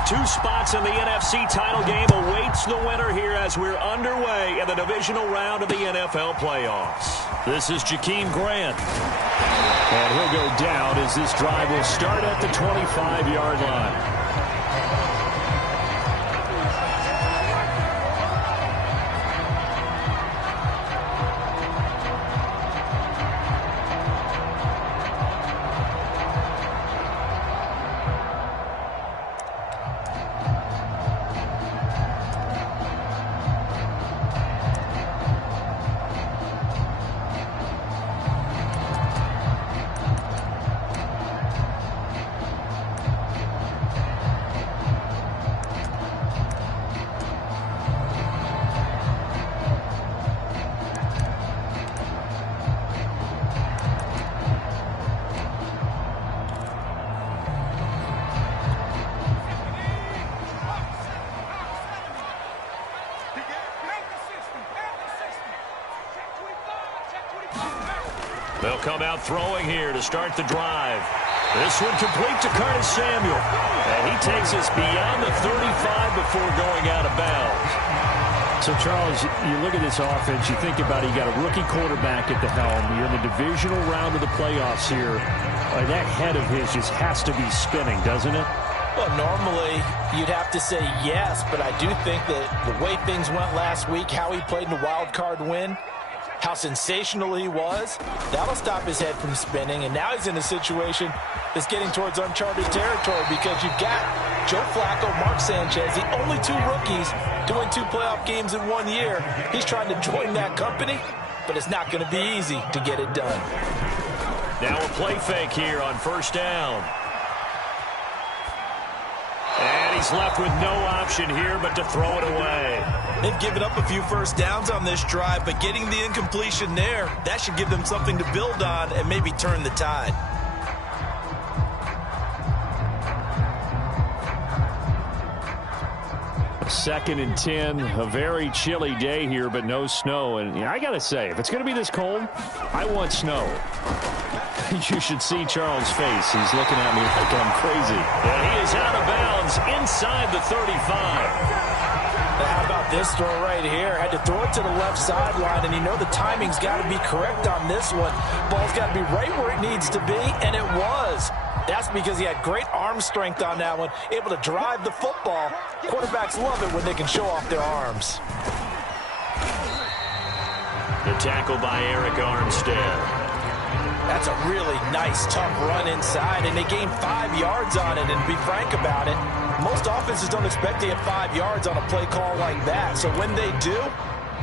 of two spots in the NFC title game awaits the winner here as we're underway in the divisional round of the NFL playoffs. This is Jakeem Grant. And he'll go down as this drive will start at the 25-yard line. They'll come out throwing here to start the drive. This one complete to Curtis Samuel. And he takes us beyond the 35 before going out of bounds. So, Charles, you look at this offense, you think about it, you got a rookie quarterback at the helm. You're in the divisional round of the playoffs here. That head of his just has to be spinning, doesn't it? Well, normally you'd have to say yes, but I do think that the way things went last week, how he played in the wild card win, how sensational he was, that'll stop his head from spinning. And now he's in a situation that's getting towards uncharted territory because you've got Joe Flacco, Mark Sanchez, the only two rookies doing 2 playoff games in 1 year. He's trying to join that company, but it's not going to be easy to get it done. Now a play fake here on first down. And he's left with no option here but to throw it away. They've given up a few first downs on this drive, but getting the incompletion there, that should give them something to build on and maybe turn the tide. Second and 10, a very chilly day here, but no snow. And I got to say, if it's going to be this cold, I want snow. You should see Charles' face. He's looking at me like I'm crazy. And he is out of bounds inside the 35. How about this throw right here? Had to throw it to the left sideline, and you know the timing's got to be correct on this one. Ball's got to be right where it needs to be, and it was. That's because he had great arm strength on that one, able to drive the football. Quarterbacks love it when they can show off their arms. The tackle by Eric Armstead. That's a really nice, tough run inside, and they gained 5 yards on it. And to be frank about it, most offenses don't expect to get 5 yards on a play call like that. So when they do,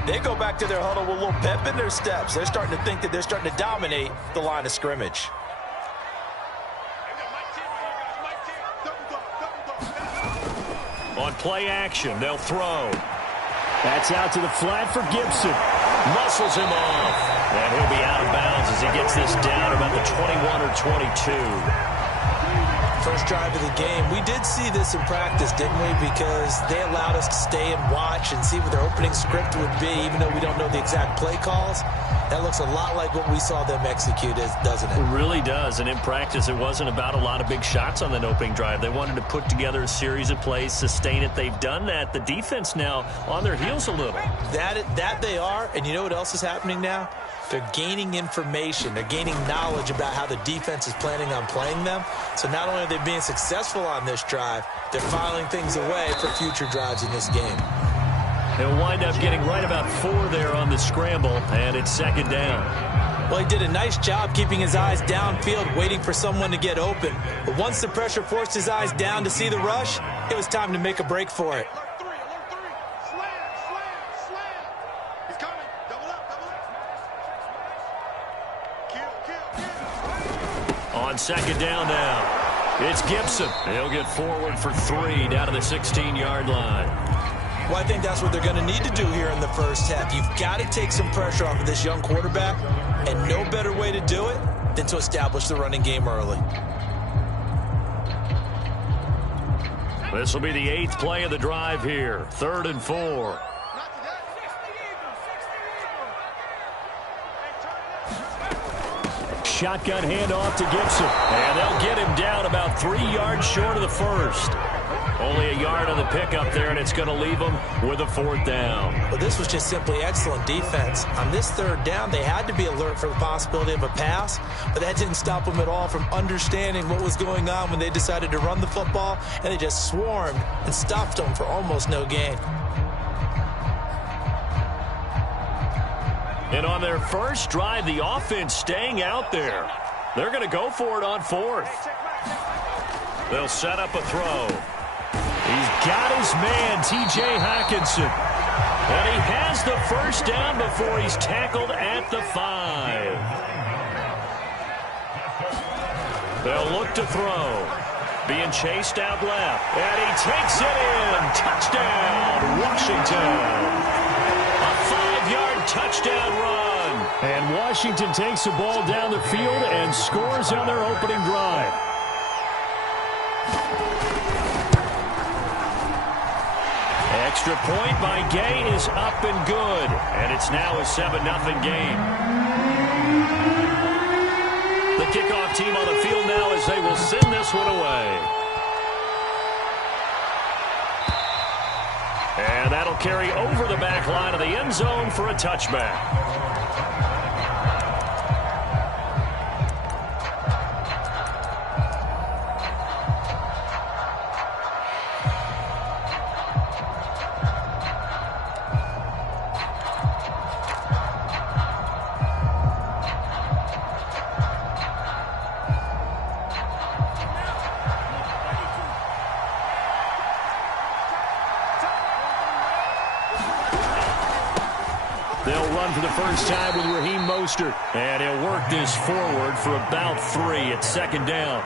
they go back to their huddle with a little pep in their steps. They're starting to think that they're starting to dominate the line of scrimmage. On play action, they'll throw. That's out to the flat for Gibson. Muscles him off. And he'll be out of bounds as he gets this down about the 21 or 22. First drive of the game. We did see this in practice, didn't we? Because they allowed us to stay and watch and see what their opening script would be, even though we don't know the exact play calls. That looks a lot like what we saw them execute, doesn't it? It really does. And in practice, it wasn't about a lot of big shots on that opening drive. They wanted to put together a series of plays, sustain it. They've done that. The defense now on their heels a little. That they are. And you know what else is happening now? They're gaining information. They're gaining knowledge about how the defense is planning on playing them. So not only are they being successful on this drive, they're filing things away for future drives in this game. They'll wind up getting right about 4 there on the scramble, and it's second down. Well, he did a nice job keeping his eyes downfield, waiting for someone to get open. But once the pressure forced his eyes down to see the rush, it was time to make a break for it. On second down now, it's Gibson. He'll get forward for 3 down to the 16-yard line. Well, I think that's what they're going to need to do here in the first half. You've got to take some pressure off of this young quarterback, and no better way to do it than to establish the running game early. This will be the 8th play of the drive here. 3rd and 4. Shotgun handoff to Gibson. And they'll get him down about 3 yards short of the first. Only a yard on the pickup there, and it's going to leave them with a 4th down. But this was just simply excellent defense. On this 3rd down, they had to be alert for the possibility of a pass, but that didn't stop them at all from understanding what was going on when they decided to run the football, and they just swarmed and stuffed them for almost no gain. And on their first drive, the offense staying out there. They're going to go for it on 4th. They'll set up a throw. He's got his man, T.J. Hockenson. And he has the 1st down before he's tackled at the 5. They'll look to throw. Being chased out left. And he takes it in. Touchdown, Washington. A 5-yard touchdown run. And Washington takes the ball down the field and scores on their opening drive. Extra point by Gay is up and good. And it's now a 7-0 game. The kickoff team on the field now as they will send this one away. And that'll carry over the back line of the end zone for a touchback. They'll run for the first time with Raheem Mostert. And he'll work this forward for about 3 at 2nd down.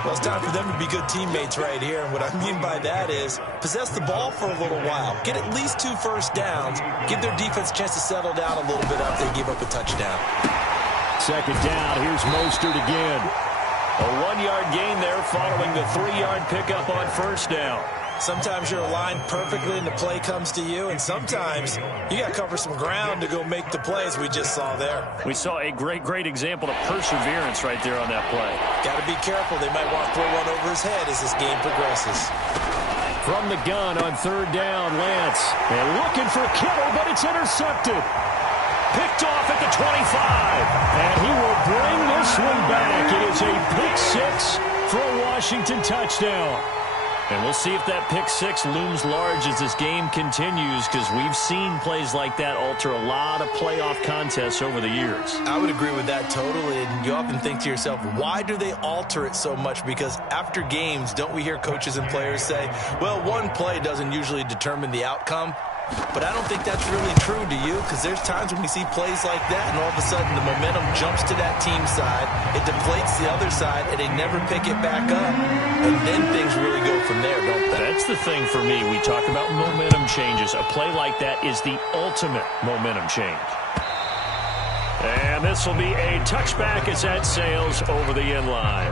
Well, it's time for them to be good teammates right here. And what I mean by that is possess the ball for a little while. Get at least 2 first downs. Give their defense a chance to settle down a little bit after they give up a touchdown. 2nd down. Here's Mostert again. A 1-yard gain there following the 3-yard pickup on 1st down. Sometimes you're aligned perfectly and the play comes to you, and sometimes you got to cover some ground to go make the plays we just saw there. We saw a great example of perseverance right there on that play. Got to be careful. They might want to throw one over his head as this game progresses. From the gun on 3rd down, Lance. And looking for Kittle, but it's intercepted. Picked off at the 25. And he will bring this one back. It is a pick 6 for a Washington touchdown. And we'll see if that pick 6 looms large as this game continues, because we've seen plays like that alter a lot of playoff contests over the years. I would agree with that totally. And you often think to yourself, why do they alter it so much? Because after games, don't we hear coaches and players say, well, one play doesn't usually determine the outcome? But I don't think that's really true, do you? Because there's times when we see plays like that, and all of a sudden the momentum jumps to that team side, it deflates the other side, and they never pick it back up. And then things really go from there, don't they? That's the thing for me. We talk about momentum changes. A play like that is the ultimate momentum change. And this will be a touchback as that sails over the end line.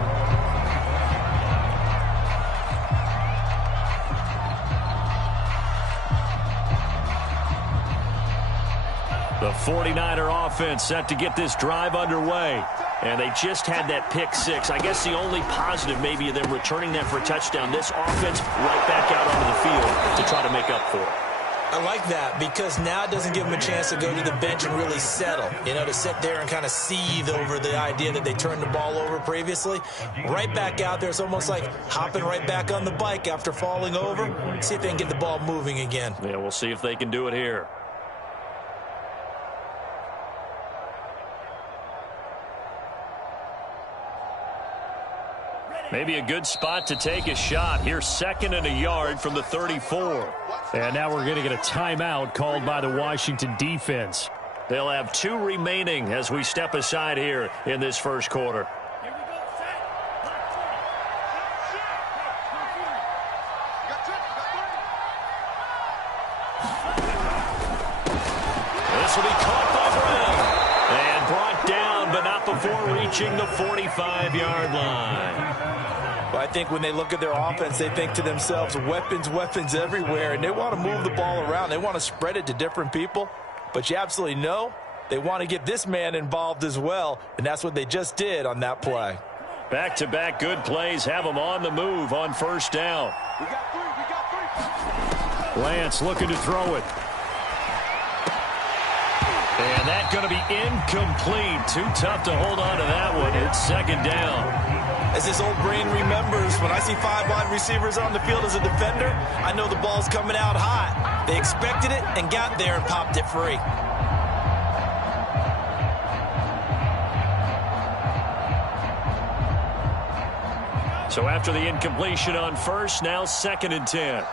The 49er offense set to get this drive underway. And they just had that pick 6. I guess the only positive maybe of them returning that for a touchdown. This offense right back out onto the field to try to make up for it. I like that because now it doesn't give them a chance to go to the bench and really settle. You know, to sit there and kind of seethe over the idea that they turned the ball over previously. Right back out there. It's almost like hopping right back on the bike after falling over. See if they can get the ball moving again. Yeah, we'll see if they can do it here. Maybe a good spot to take a shot. Here's 2nd and a yard from the 34. And now we're going to get a timeout called by the Washington defense. They'll have 2 remaining as we step aside here in this first quarter. This will be caught by Brown and brought down, but not before reaching the 45-yard line. Well, I think when they look at their offense, they think to themselves, weapons everywhere, and they want to move the ball around. They want to spread it to different people, but you absolutely know they want to get this man involved as well, and that's what they just did on that play. Back-to-back good plays have them on the move on first down. We got three. Lance looking to throw it. And that's going to be incomplete. Too tough to hold on to that one. It's second down. As his old brain remembers, when I see 5 wide receivers on the field as a defender, I know the ball's coming out hot. They expected it and got there and popped it free. So after the incompletion on first, now 2nd and 10.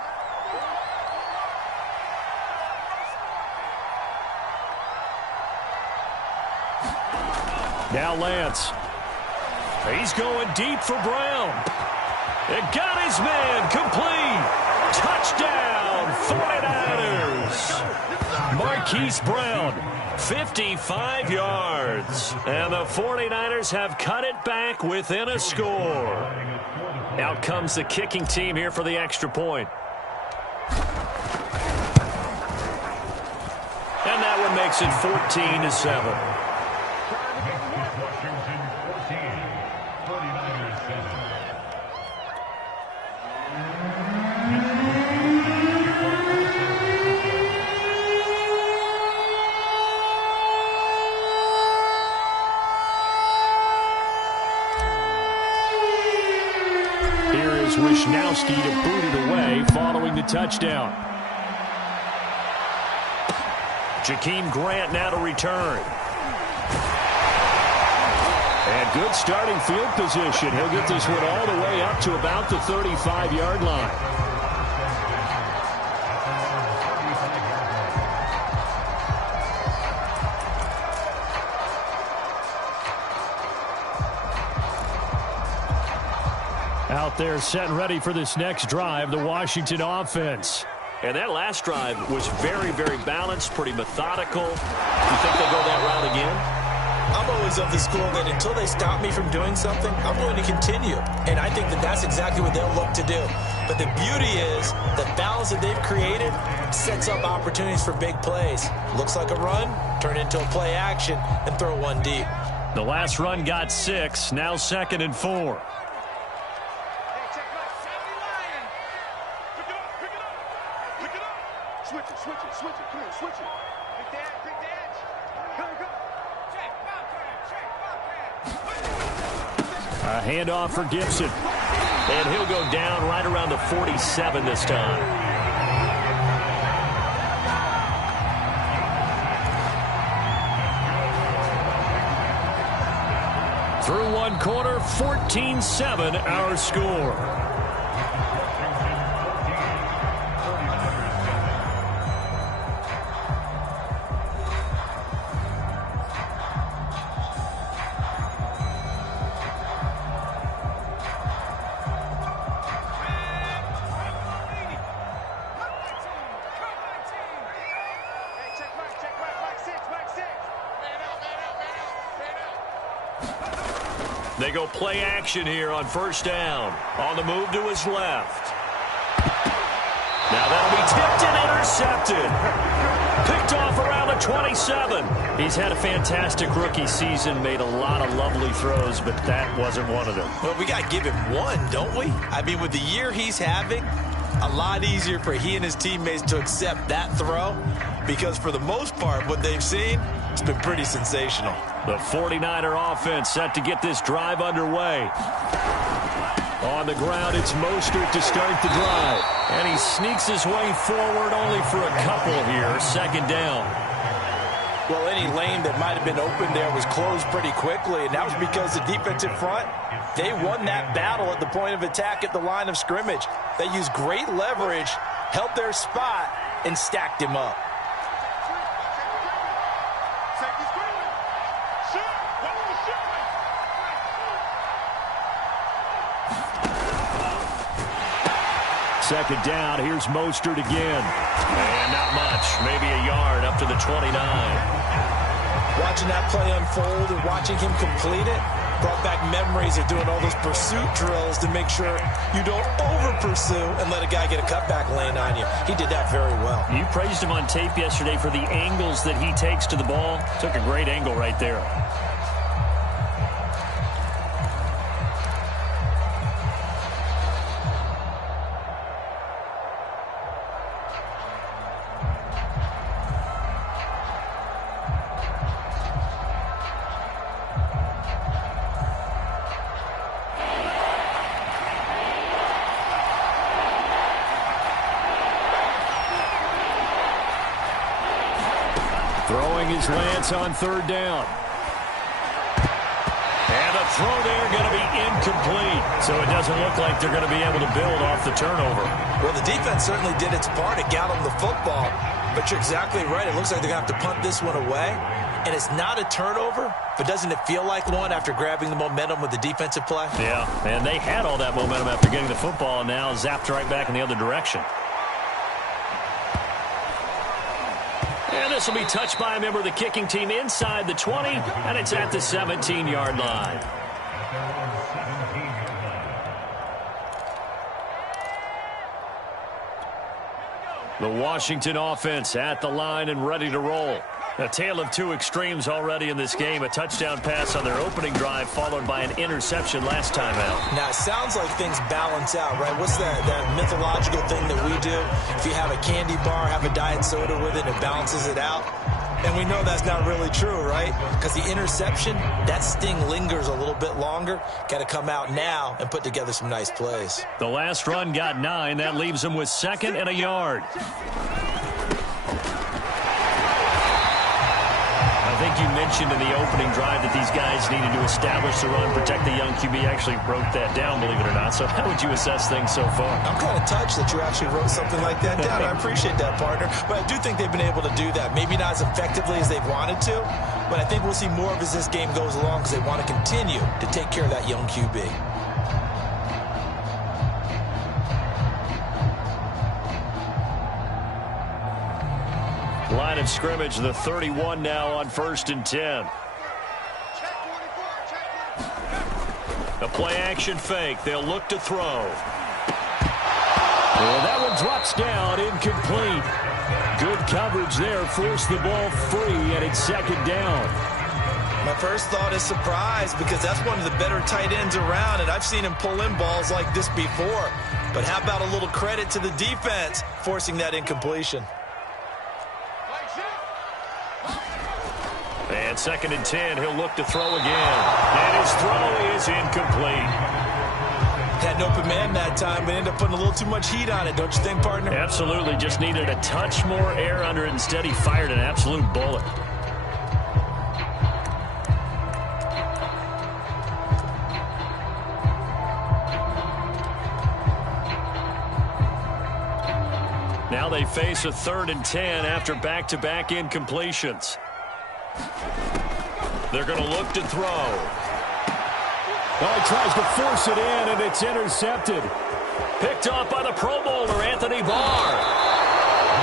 Now Lance. He's going deep for Brown. It got his man complete. Touchdown, 49ers. Marquise Brown, 55 yards. And the 49ers have cut it back within a score. Out comes the kicking team here for the extra point. And that one makes it 14-7. Wishnowsky to boot it away following the touchdown. Jakeem Grant now to return. And good starting field position. He'll get this one all the way up to about the 35-yard line. Out there set and ready for this next drive, the Washington offense. And that last drive was very, very balanced, pretty methodical. You think they'll go that route again? I'm always of the school that until they stop me from doing something, I'm going to continue. And I think that that's exactly what they'll look to do. But the beauty is the balance that they've created sets up opportunities for big plays. Looks like a run, turn into a play action, and throw one deep. The last run got 6, now 2nd and 4. Switch it. Come on, switch it. Big dad. Go. A handoff for Gibson. And he'll go down right around the 47 this time. Through one quarter, 14-7 our score. They go play action here on first down. On the move to his left. Now that'll be tipped and intercepted. Picked off around the 27. He's had a fantastic rookie season, made a lot of lovely throws, but that wasn't one of them. Well, we got to give him one, don't we? I mean, with the year he's having, a lot easier for he and his teammates to accept that throw because for the most part, what they've seen, it's been pretty sensational. The 49er offense set to get this drive underway. On the ground, it's Mostert to start the drive. And he sneaks his way forward only for a couple here. Second down. Well, any lane that might have been open there was closed pretty quickly, and that was because the defensive front, they won that battle at the point of attack at the line of scrimmage. They used great leverage, held their spot, and stacked him up. Second down, here's Mostert again. And not much, maybe a yard up to the 29. Watching that play unfold and watching him complete it brought back memories of doing all those pursuit drills to make sure you don't over-pursue and let a guy get a cutback lane on you. He did that very well. You praised him on tape yesterday for the angles that he takes to the ball. Took a great angle right there. Throwing his Lance on third down. And the throw there going to be incomplete. So it doesn't look like they're going to be able to build off the turnover. Well, the defense certainly did its part. It got them the football. But you're exactly right. It looks like they're going to have to punt this one away. And it's not a turnover, but doesn't it feel like one after grabbing the momentum with the defensive play? Yeah, and they had all that momentum after getting the football, and now zapped right back in the other direction. And this will be touched by a member of the kicking team inside the 20, and it's at the 17-yard line. The Washington offense at the line and ready to roll. A tale of two extremes already in this game. A touchdown pass on their opening drive followed by an interception last time out. Now, it sounds like things balance out, right? What's that mythological thing that we do? If you have a candy bar, have a diet soda with it, it balances it out. And we know that's not really true, right? Because the interception, that sting lingers a little bit longer. Got to come out now and put together some nice plays. The last run got 9. That leaves them with 2nd and a yard. I think you mentioned in the opening drive that these guys needed to establish the run, protect the young QB. Actually wrote that down, believe it or not. So how would you assess things so far? I'm kind of touched that you actually wrote something like that down. I appreciate that, partner. But I do think they've been able to do that. Maybe not as effectively as they've wanted to, but I think we'll see more of as this game goes along because they want to continue to take care of that young QB. Line of scrimmage, the 31 now on 1st and 10. A play-action fake. They'll look to throw. Well, that one drops down, incomplete. Good coverage there, forced the ball free, and it's 2nd down. My first thought is surprise because that's one of the better tight ends around, and I've seen him pull in balls like this before. But how about a little credit to the defense forcing that incompletion? And 2nd and 10, he'll look to throw again. And his throw is incomplete. Had an open man that time, but ended up putting a little too much heat on it, don't you think, partner? Absolutely, just needed a touch more air under it. Instead, he fired an absolute bullet. Now they face a 3rd and 10 after back-to-back incompletions. They're going to look to throw. Oh, he tries to force it in, and it's intercepted. Picked off by the Pro Bowler, Anthony Barr.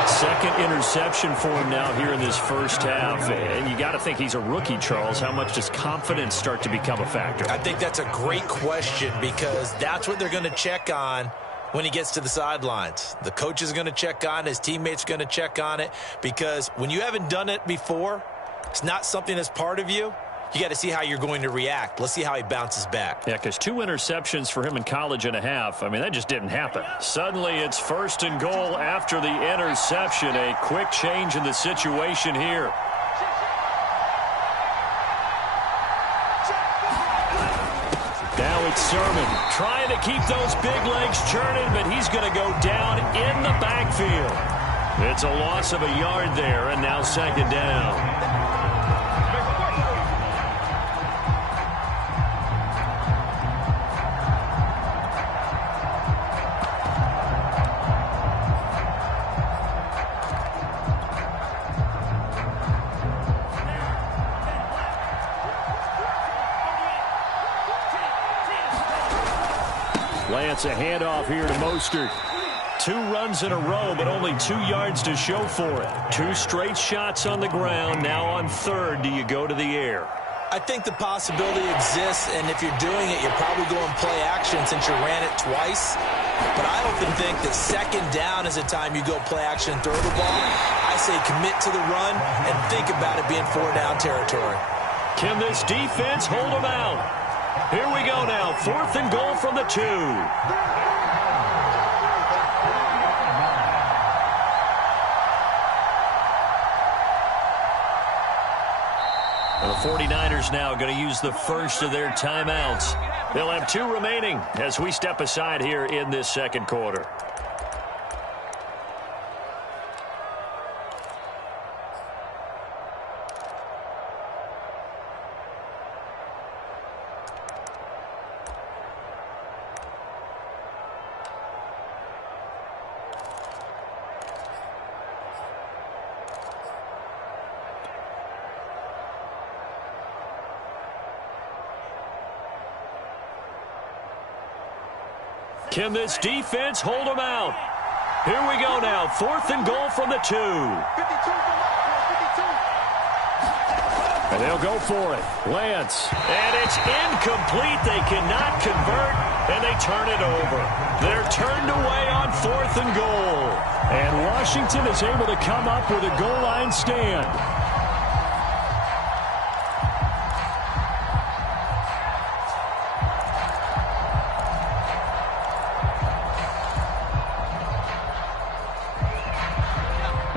2nd interception for him now here in this first half. And you got to think he's a rookie, Charles. How much does confidence start to become a factor? I think that's a great question because that's what they're going to check on when he gets to the sidelines. The coach is going to check on it. His teammates are going to check on it because when you haven't done it before, it's not something that's part of you. You got to see how you're going to react. Let's see how he bounces back. Yeah, because 2 interceptions for him in college and a half. I mean, that just didn't happen. Suddenly, it's 1st and goal after the interception. A quick change in the situation here. Now it's Sermon trying to keep those big legs churning, but he's going to go down in the backfield. It's a loss of a yard there, and now 2nd down. Lance, a handoff here to Mostert. 2 runs in a row, but only 2 yards to show for it. 2 straight shots on the ground. Now on 3rd, do you go to the air? I think the possibility exists, and if you're doing it, you're probably going play action since you ran it twice. But I often think that 2nd down is a time you go play action and throw the ball. I say commit to the run and think about it being 4-down territory. Can this defense hold them out? Here we go now. 4th and goal from the 2. The 49ers now going to use the first of their timeouts. They'll have 2 remaining as we step aside here in this 2nd quarter. Can this defense hold them out? Here we go now. 4th and goal from the 2. 52 And they'll go for it. Lance. And it's incomplete. They cannot convert, and they turn it over. They're turned away on 4th and goal. And Washington is able to come up with a goal line stand.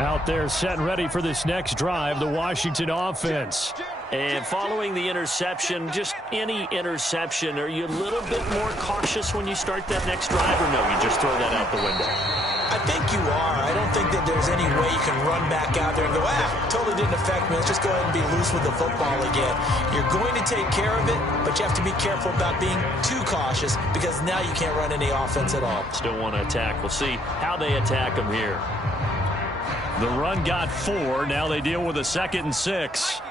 Out there set and ready for this next drive, the Washington offense. And following the interception, just any interception, are you a little bit more cautious when you start that next drive, or no, you just throw that out the window? I think you are. I don't think that there's any way you can run back out there and go, totally didn't affect me. Let's just go ahead and be loose with the football again. You're going to take care of it, but you have to be careful about being too cautious because now you can't run any offense at all. Still want to attack. We'll see how they attack them here. The run got 4. Now they deal with a 2nd and 6.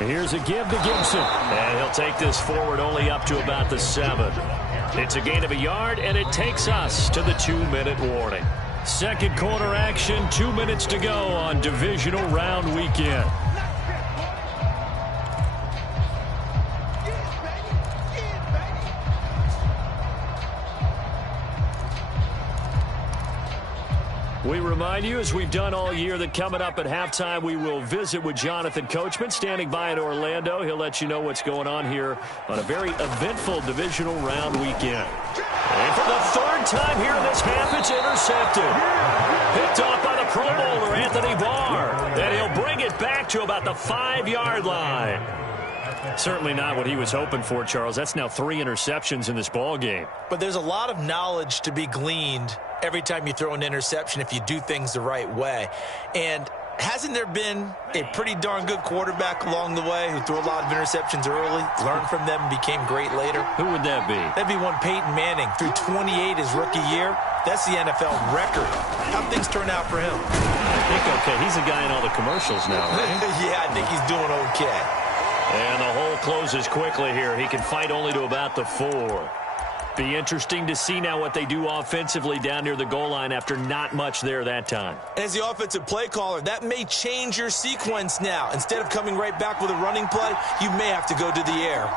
Here's a give to Gibson. And he'll take this forward only up to about the 7. It's a gain of a yard, and it takes us to the 2-minute warning. Second quarter action, 2 minutes to go on divisional round weekend. We remind you, as we've done all year, that coming up at halftime, we will visit with Jonathan Coachman, standing by in Orlando. He'll let you know what's going on here on a very eventful divisional round weekend. And for the 3rd time here in this half, it's intercepted. Picked off by the Pro Bowler, Anthony Barr. And he'll bring it back to about the 5-yard line. Certainly not what he was hoping for, Charles. That's now 3 interceptions in this ball game. But there's a lot of knowledge to be gleaned every time you throw an interception if you do things the right way. And hasn't there been a pretty darn good quarterback along the way who threw a lot of interceptions early, learned from them, and became great later? Who would that be? That'd be one Peyton Manning. Threw 28 his rookie year. That's the NFL record. How'd things turn out for him? I think okay. He's a guy in all the commercials now, right? Yeah, I think he's doing okay. And the hole closes quickly here. He can fight only to about the 4. Be interesting to see now what they do offensively down near the goal line after not much there that time. As the offensive play caller, that may change your sequence now. Instead of coming right back with a running play, you may have to go to the air.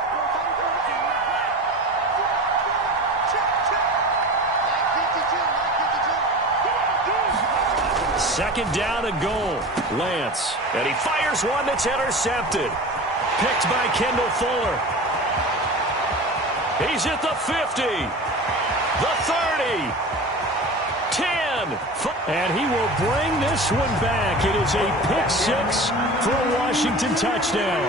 Second down and goal. Lance. And he fires one that's intercepted. Picked by Kendall Fuller. He's at the 50, the 30, 10. And he will bring this one back. It is a pick-6 for a Washington touchdown.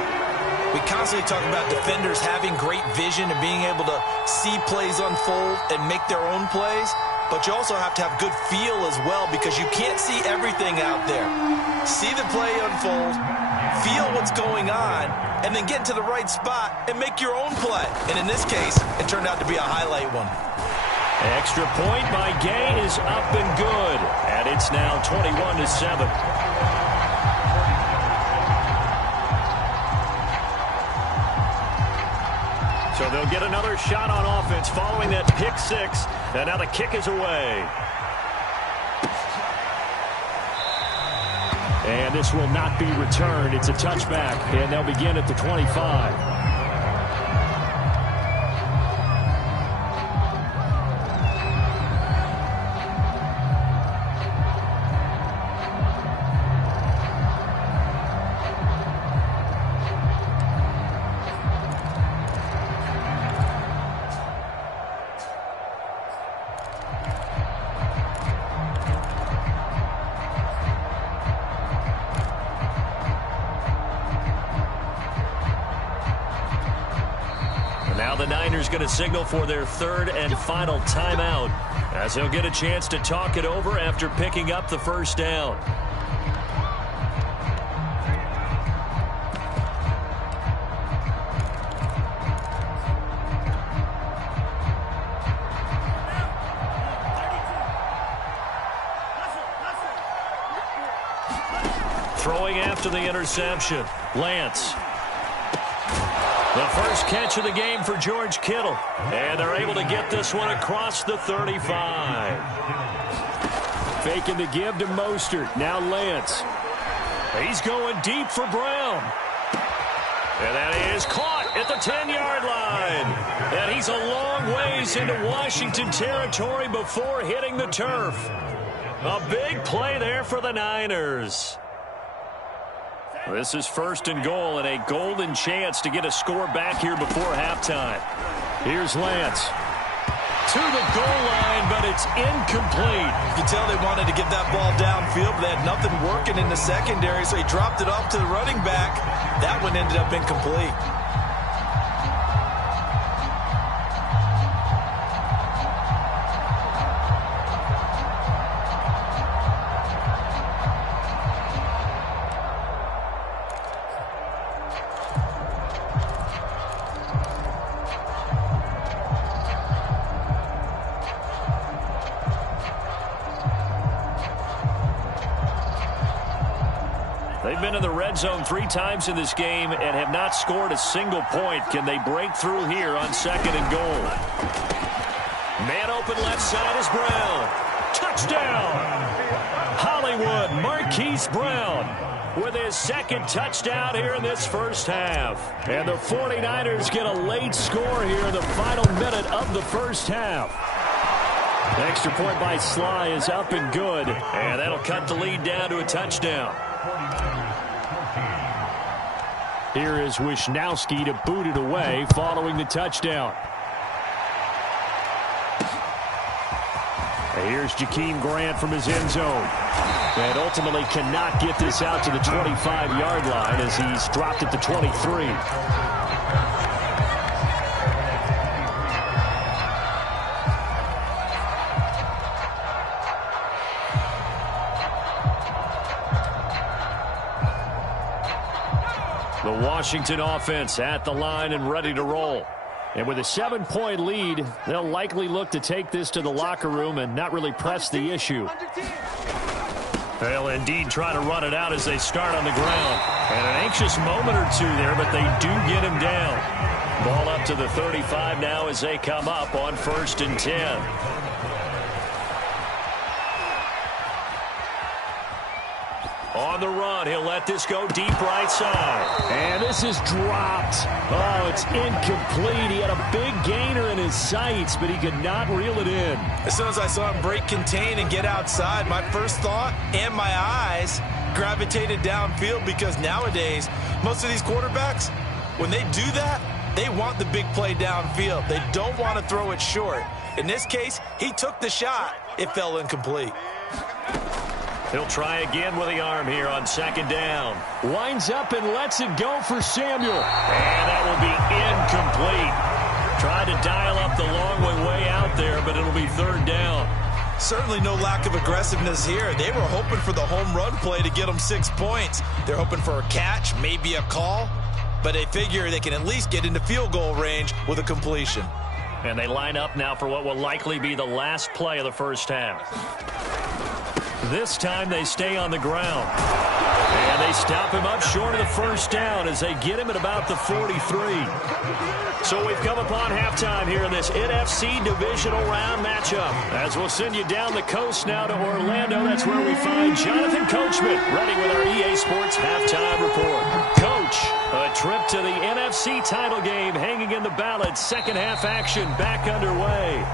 We constantly talk about defenders having great vision and being able to see plays unfold and make their own plays. But you also have to have good feel as well because you can't see everything out there. See the play unfold, feel what's going on, and then get to the right spot and make your own play. And in this case, it turned out to be a highlight one. Extra point by Gay is up and good. And it's now 21-7. So they'll get another shot on offense following that pick-6. And now the kick is away. And this will not be returned. It's a touchback, and they'll begin at the 25. The Niners going to signal for their 3rd and final timeout as they'll get a chance to talk it over after picking up the first down. Throwing after the interception, Lance. The first catch of the game for George Kittle. And they're able to get this one across the 35. Faking the give to Mostert. Now Lance. He's going deep for Brown. And that is caught at the 10-yard line. And he's a long ways into Washington territory before hitting the turf. A big play there for the Niners. This is 1st and goal and a golden chance to get a score back here before halftime. Here's Lance. To the goal line, but it's incomplete. You can tell they wanted to get that ball downfield, but they had nothing working in the secondary, so he dropped it off to the running back. That one ended up incomplete. They've been in the red zone 3 times in this game and have not scored a single point. Can they break through here on 2nd and goal? Man open left side is Brown. Touchdown! Hollywood Marquise Brown with his 2nd touchdown here in this first half. And the 49ers get a late score here in the final minute of the first half. The extra point by Sly is up and good. And that'll cut the lead down to a touchdown. Here is Wisnowski to boot it away following the touchdown. And here's Jakeem Grant from his end zone. And ultimately cannot get this out to the 25-yard line as he's dropped at the 23. The Washington offense at the line and ready to roll. And with a 7-point lead, they'll likely look to take this to the locker room and not really press the issue. They'll indeed try to run it out as they start on the ground. And an anxious moment or two there, but they do get him down. Ball up to the 35 now as they come up on 1st and 10. On the run, he'll let this go deep right side. And this is dropped. Oh, it's incomplete. He had a big gainer in his sights, but he could not reel it in. As soon as I saw him break contain and get outside, my first thought and my eyes gravitated downfield, because nowadays, most of these quarterbacks, when they do that, they want the big play downfield. They don't want to throw it short. In this case, he took the shot. It fell incomplete. He'll try again with the arm here on 2nd down. Winds up and lets it go for Samuel. And that will be incomplete. Tried to dial up the long way out there, but it'll be 3rd down. Certainly no lack of aggressiveness here. They were hoping for the home run play to get them 6 points. They're hoping for a catch, maybe a call, but they figure they can at least get into field goal range with a completion. And they line up now for what will likely be the last play of the first half. This time they stay on the ground. And they stop him up short of the 1st down as they get him at about the 43. So we've come upon halftime here in this NFC divisional round matchup. As we'll send you down the coast now to Orlando, that's where we find Jonathan Coachman ready with our EA Sports halftime report. Coach, a trip to the NFC title game hanging in the balance. Second half action back underway.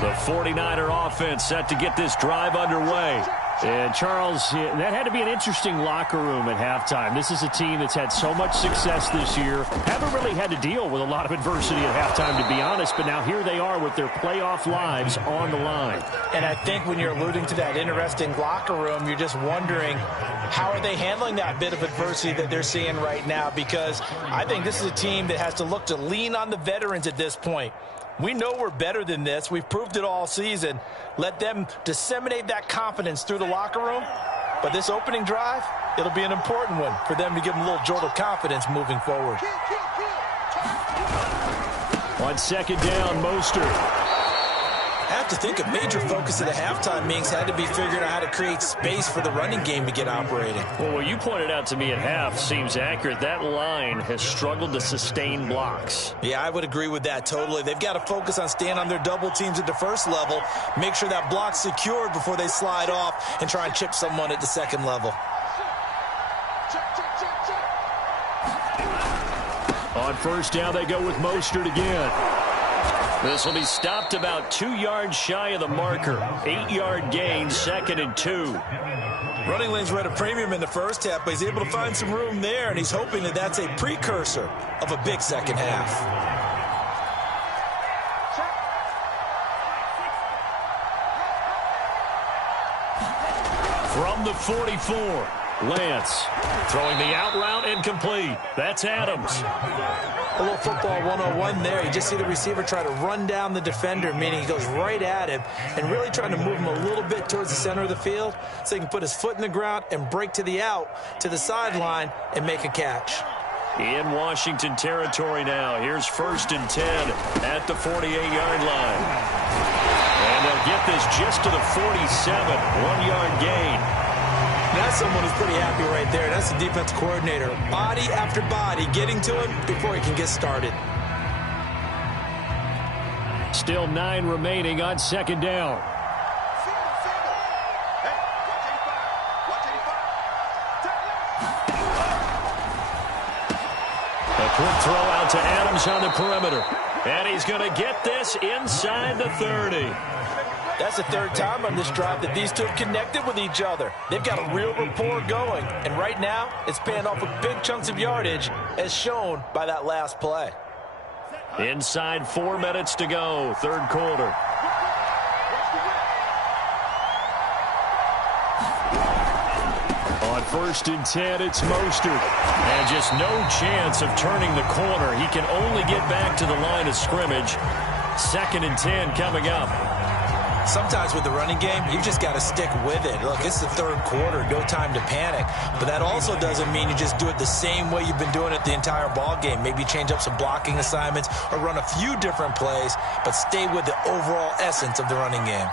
The 49er offense set to get this drive underway. And Charles, that had to be an interesting locker room at halftime. This is a team that's had so much success this year. Haven't really had to deal with a lot of adversity at halftime, to be honest. But now here they are with their playoff lives on the line. And I think when you're alluding to that interesting locker room, you're just wondering, how are they handling that bit of adversity that they're seeing right now? Because I think this is a team that has to look to lean on the veterans at this point. We know we're better than this. We've proved it all season. Let them disseminate that confidence through the locker room. But this opening drive, it'll be an important one for them to give them a little jolt of confidence moving forward. On second down, Mostert. I have to think a major focus of the halftime meetings had to be figuring out how to create space for the running game to get operating. Well, what you pointed out to me at half seems accurate. That line has struggled to sustain blocks. Yeah, I would agree with that totally. They've got to focus on staying on their double teams at the first level, make sure that block's secured before they slide off and try and chip someone at the second level. On first down, they go with Mostert again. This will be stopped about 2 yards shy of the marker. 8-yard gain, 2nd and 2. Running lanes were at a premium in the first half, but he's able to find some room there, and he's hoping that that's a precursor of a big second half. From the 44, Lance throwing the out route incomplete. That's Adams. A little football 101 there. You just see the receiver try to run down the defender, meaning he goes right at him and really trying to move him a little bit towards the center of the field so he can put his foot in the ground and break to the out, to the sideline, and make a catch. In Washington territory now. Here's 1st and 10 at the 48-yard line. And they'll get this just to the 47, 1-yard gain. That's someone who's pretty happy right there. That's the defense coordinator. Body after body getting to him before he can get started. Still 9 remaining on second down. A quick throw out to Adams on the perimeter. And he's going to get this inside the 30. That's the third time on this drive that these two have connected with each other. They've got a real rapport going. And right now, it's paying off with big chunks of yardage, as shown by that last play. Inside 4 minutes to go, third quarter. On 1st and 10, it's Mostert. And just no chance of turning the corner. He can only get back to the line of scrimmage. 2nd and 10 coming up. Sometimes with the running game, you just got to stick with it. Look, it's the third quarter, no time to panic. But that also doesn't mean you just do it the same way you've been doing it the entire ball game. Maybe change up some blocking assignments or run a few different plays, but stay with the overall essence of the running game.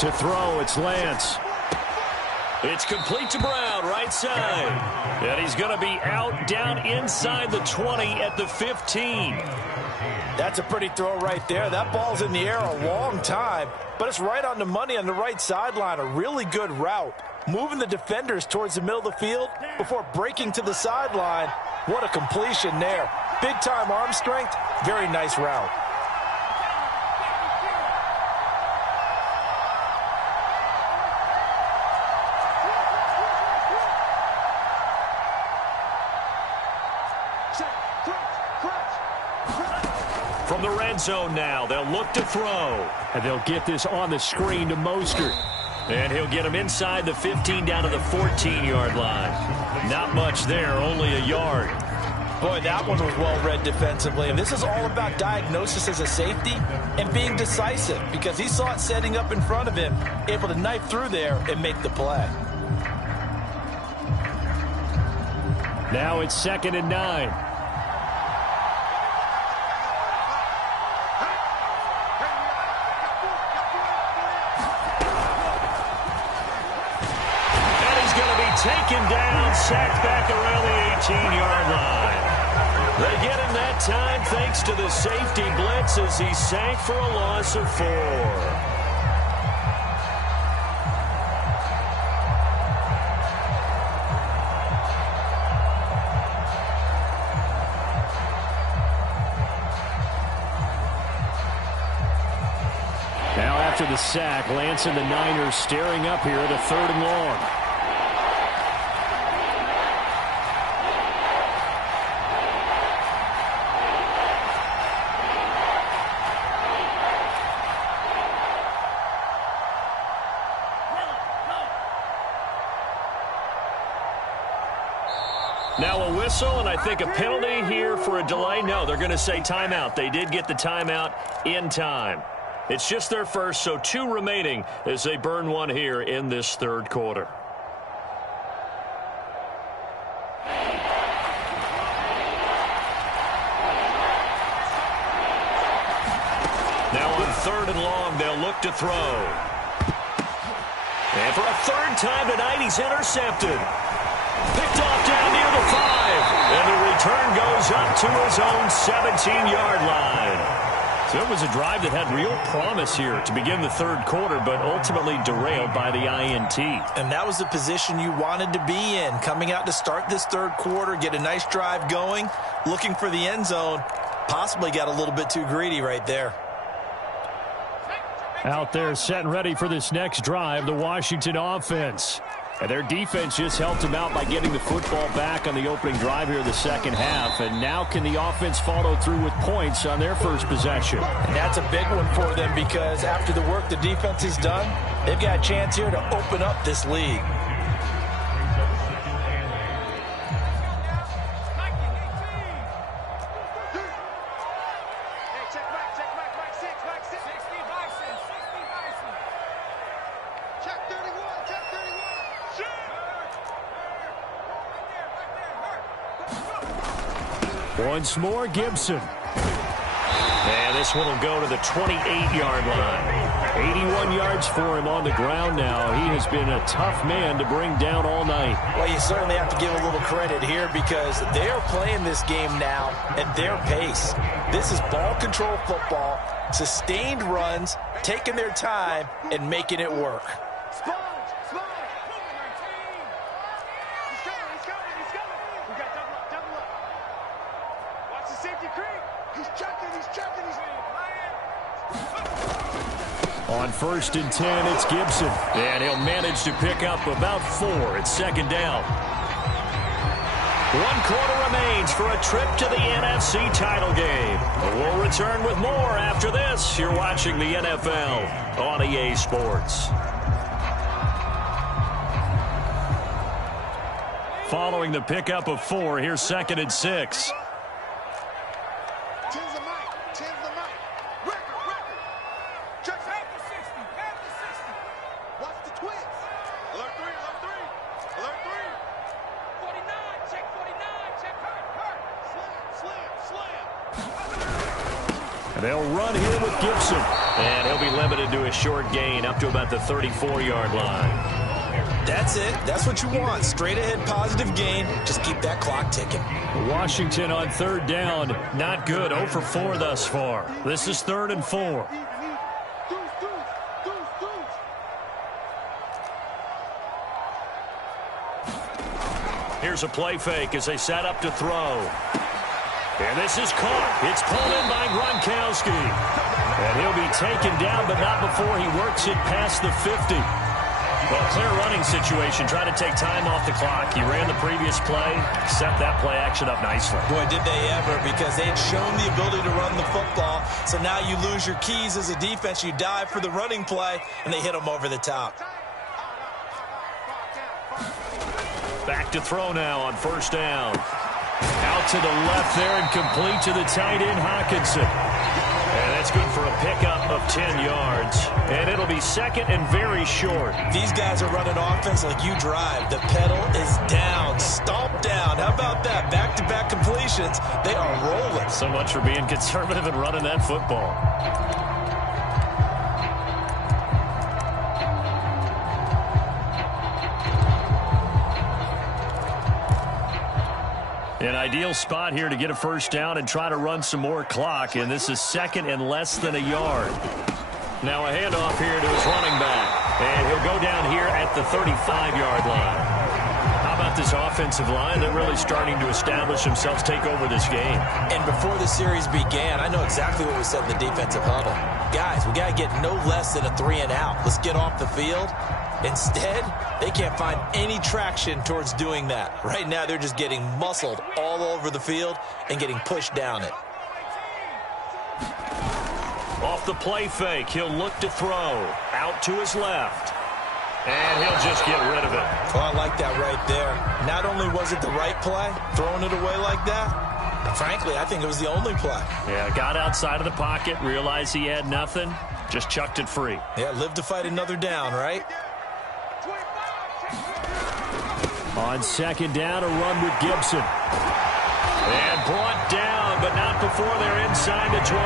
To throw, it's Lance. It's complete to Brown, right side. And he's going to be out down inside the 20 at the 15. That's a pretty throw right there. That ball's in the air a long time, but it's right on the money on the right sideline. A really good route. Moving the defenders towards the middle of the field before breaking to the sideline. What a completion there. Big-time arm strength. Very nice route. From the red zone now, they'll look to throw. And they'll get this on the screen to Mostert. And he'll get him inside the 15 down to the 14-yard line. Not much there, only a yard. Boy, that one was well read defensively. And this is all about diagnosis as a safety and being decisive, because he saw it setting up in front of him, able to knife through there and make the play. Now it's 2nd and 9. Taken down, sacked back around the 18-yard line. They get him that time thanks to the safety blitz as he sank for a loss of 4. Now after the sack, Lance and the Niners staring up here at a 3rd and long. Now a whistle, and I think a penalty here for a delay. No, they're going to say timeout. They did get the timeout in time. It's just their first, so 2 remaining as they burn one here in this third quarter. 3rd and long, they'll look to throw. And for a 3rd time tonight, he's intercepted. Picked off down near the 5. And the return goes up to his own 17-yard line. So it was a drive that had real promise here to begin the 3rd quarter, but ultimately derailed by the INT. And that was the position you wanted to be in, coming out to start this 3rd quarter, get a nice drive going, looking for the end zone. Possibly got a little bit too greedy right there. Out there set and ready for this next drive, the Washington offense. And their defense just helped them out by getting the football back on the opening drive here in the 2nd half. And now can the offense follow through with points on their first possession? And that's a big one for them because after the work the defense has done, they've got a chance here to open up this lead. Once more, Gibson. And this one will go to the 28-yard line. 81 yards for him on the ground now. He has been a tough man to bring down all night. Well, you certainly have to give a little credit here because they are playing this game now at their pace. This is ball control football, sustained runs, taking their time, and making it work. On 1st and 10, it's Gibson. And he'll manage to pick up about 4. It's 2nd down. 1 quarter remains for a trip to the NFC title game. We'll return with more after this. You're watching the NFL on EA Sports. Following the pickup of 4, here's 2nd and 6. They'll run here with Gibson. And he'll be limited to a short gain up to about the 34-yard line. That's it. That's what you want. Straight ahead positive gain. Just keep that clock ticking. Washington on 3rd down. Not good. 0 for 4 thus far. This is 3rd and 4. Here's a play fake as they set up to throw. And this is caught. It's pulled in by Gronkowski. And he'll be taken down, but not before he works it past the 50. Well, clear running situation, trying to take time off the clock. He ran the previous play, set that play action up nicely. Boy, did they ever, because they had shown the ability to run the football. So now you lose your keys as a defense. You dive for the running play, and they hit him over the top. Back to throw now on 1st down. Out to the left there and complete to the tight end, Hockenson. And that's good for a pickup of 10 yards. And it'll be 2nd and very short. These guys are running offense like you drive. The pedal is down, stomped down. How about that? Back-to-back completions. They are rolling. So much for being conservative and running that football. An ideal spot here to get a 1st down and try to run some more clock, and this is 2nd and less than a yard. Now a handoff here to his running back, and he'll go down here at the 35-yard line. How about this offensive line? They're really starting to establish themselves, take over this game. And before the series began, I know exactly what was said in the defensive huddle. Guys, we got to get no less than a 3 and out. Let's get off the field. Instead, they can't find any traction towards doing that. Right now, they're just getting muscled all over the field and getting pushed down it. Off the play fake, he'll look to throw. Out to his left. And he'll just get rid of it. Oh, I like that right there. Not only was it the right play, throwing it away like that, frankly, I think it was the only play. Yeah, got outside of the pocket, realized he had nothing, just chucked it free. Yeah, live to fight another down, right? On 2nd down, a run with Gibson. And brought down, but not before they're inside the 25.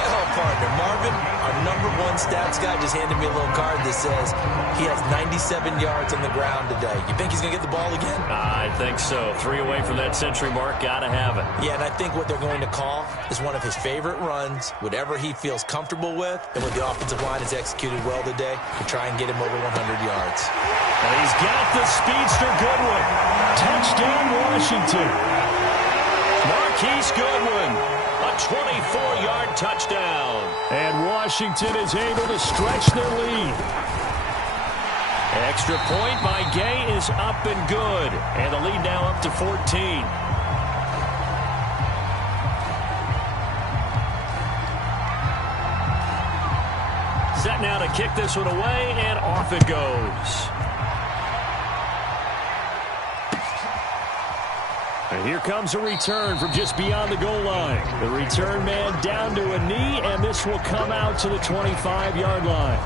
Well card. Now, Marvin, our #1 stats guy, just handed me a little card that says he has 97 yards on the ground today. You think he's going to get the ball again? I think so. 3 away from that century mark. Got to have it. Yeah, and I think what they're going to call is one of his favorite runs, whatever he feels comfortable with, and what the offensive line has executed well today to try and get him over 100 yards. And he's got the speedster Goodwin. Touchdown, Washington. Marquise Goodwin, a 24-yard touchdown. And Washington is able to stretch their lead. Extra point by Gay is up and good. And the lead now up to 14. Set now to kick this one away, and off it goes. And here comes a return from just beyond the goal line. The return man down to a knee, and this will come out to the 25-yard line.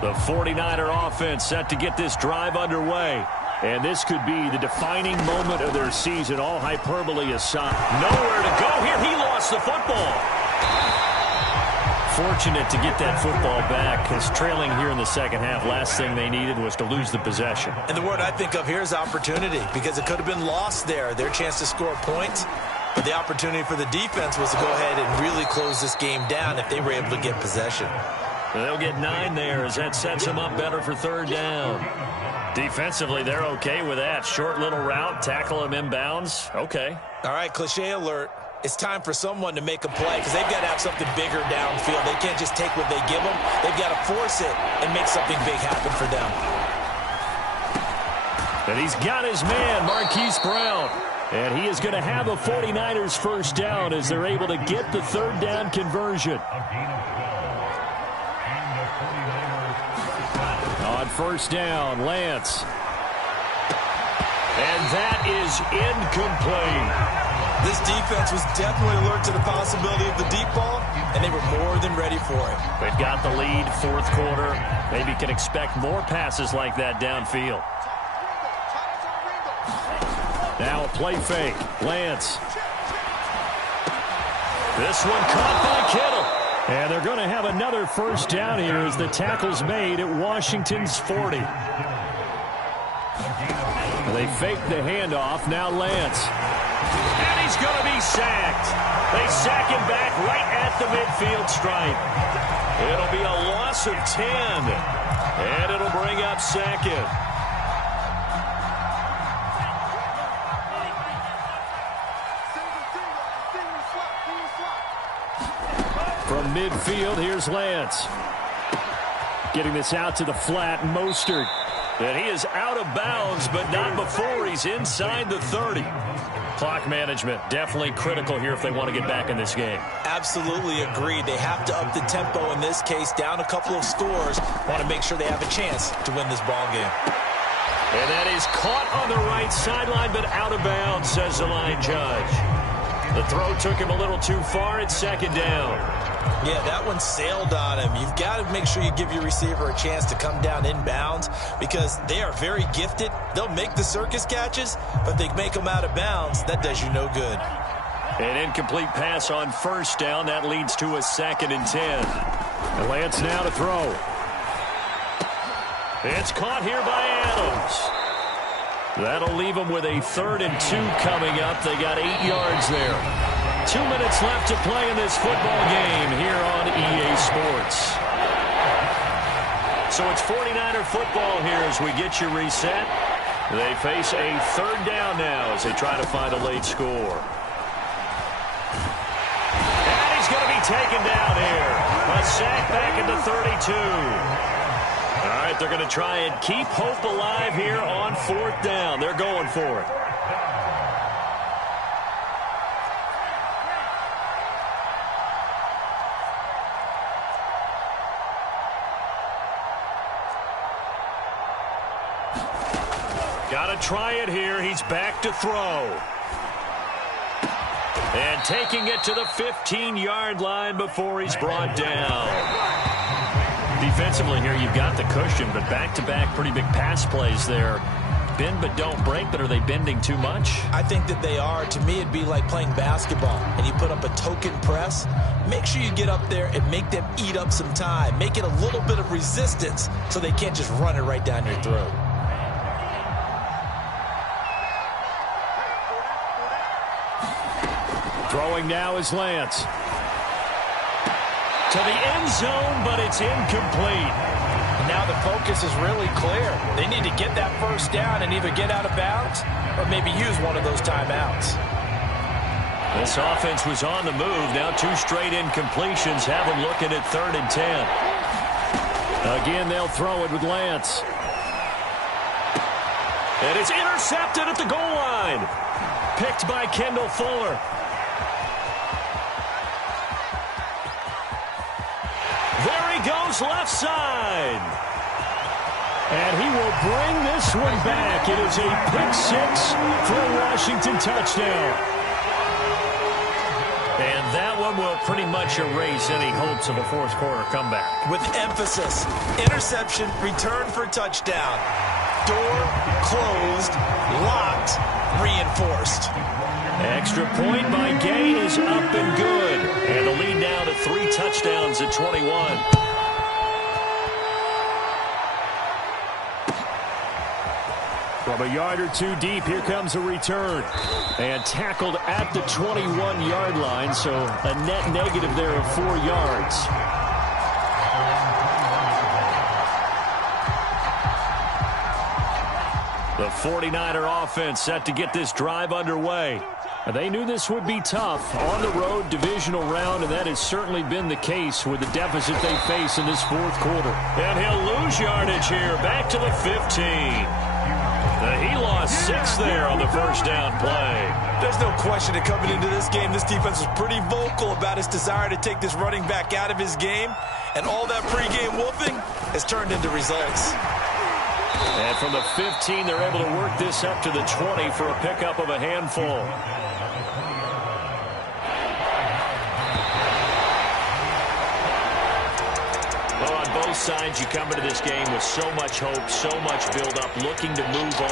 The 49er offense set to get this drive underway. And this could be the defining moment of their season, all hyperbole aside. Nowhere to go here. He lost the football. Fortunate to get that football back, because trailing here in the second half, last thing they needed was to lose the possession. And the word I think of here is opportunity, because it could have been lost there, their chance to score points. But the opportunity for the defense was to go ahead and really close this game down if they were able to get possession. They'll get 9 there as that sets them up better for third down. Defensively, they're okay with that. Short little route, tackle him inbounds. Okay. All right, cliche alert. It's time for someone to make a play, because they've got to have something bigger downfield. They can't just take what they give them. They've got to force it and make something big happen for them. And he's got his man, Marquise Brown. And he is going to have the 49ers first down as they're able to get the third down conversion. On first down, Lance. And that is incomplete. This defense was definitely alert to the possibility of the deep ball, and they were more than ready for it. They've got the lead, fourth quarter. Maybe can expect more passes like that downfield. Now a play fake. Lance. This one caught by Kittle. And they're going to have another first down here as the tackle's made at Washington's 40. They fake the handoff. Now Lance. And he's going to be sacked. They sack him back right at the midfield stripe. It'll be a loss of 10. And it'll bring up second. From midfield, here's Lance. Getting this out to the flat, Mostert. And he is out of bounds, but not before he's inside the 30. Clock management, definitely critical here if they want to get back in this game. Absolutely agreed. They have to up the tempo in this case, down a couple of scores. Want to make sure they have a chance to win this ball game. And that is caught on the right sideline, but out of bounds, says the line judge. The throw took him a little too far. It's second down. Yeah, that one sailed on him. You've got to make sure you give your receiver a chance to come down inbounds, because they are very gifted. They'll make the circus catches, but they make them out of bounds. That does you no good. An incomplete pass on first down. That leads to a 2nd and 10. And Lance now to throw. It's caught here by Adams. That'll leave them with a 3rd and 2 coming up. They got 8 yards there. 2 minutes left to play in this football game here on EA Sports. So it's 49er football here as we get you reset. They face a 3rd down now as they try to find a late score. And he's going to be taken down here. A sack back at the 32. All right, they're going to try and keep hope alive here on 4th down. They're going for it. Got to try it here. He's back to throw. And taking it to the 15-yard line before he's brought down. Defensively here, you've got the cushion, but back-to-back pretty big pass plays there. Bend but don't break, but are they bending too much? I think that they are. To me, it'd be like playing basketball, and you put up a token press. Make sure you get up there and make them eat up some time. Make it a little bit of resistance so they can't just run it right down your throat. Throwing now is Lance. To the end zone, but it's incomplete. Now the focus is really clear. They need to get that first down and either get out of bounds or maybe use one of those timeouts. This offense was on the move. Now 2 straight incompletions have them looking at 3rd and 10. Again, they'll throw it with Lance. And it's intercepted at the goal line. Picked by Kendall Fuller. There he goes left side. And he will bring this one back. It is a pick 6 for a Washington touchdown. And that one will pretty much erase any hopes of a fourth quarter comeback. With emphasis, interception, return for touchdown. Door closed, locked, reinforced. Extra point by Gay is up and good. And the lead now to 3 touchdowns at 21. From a yard or 2 deep, here comes a return. And tackled at the 21-yard line, so a net negative there of 4 yards. The 49er offense set to get this drive underway. They knew this would be tough on the road divisional round, and that has certainly been the case with the deficit they face in this fourth quarter. And he'll lose yardage here, back to the 15. He lost 6 there on the first down play. There's no question that coming into this game, this defense was pretty vocal about its desire to take this running back out of his game, and all that pregame wolfing has turned into results. And from the 15, they're able to work this up to the 20 for a pickup of a handful. Well, on both sides, you come into this game with so much hope, so much build-up, looking to move on.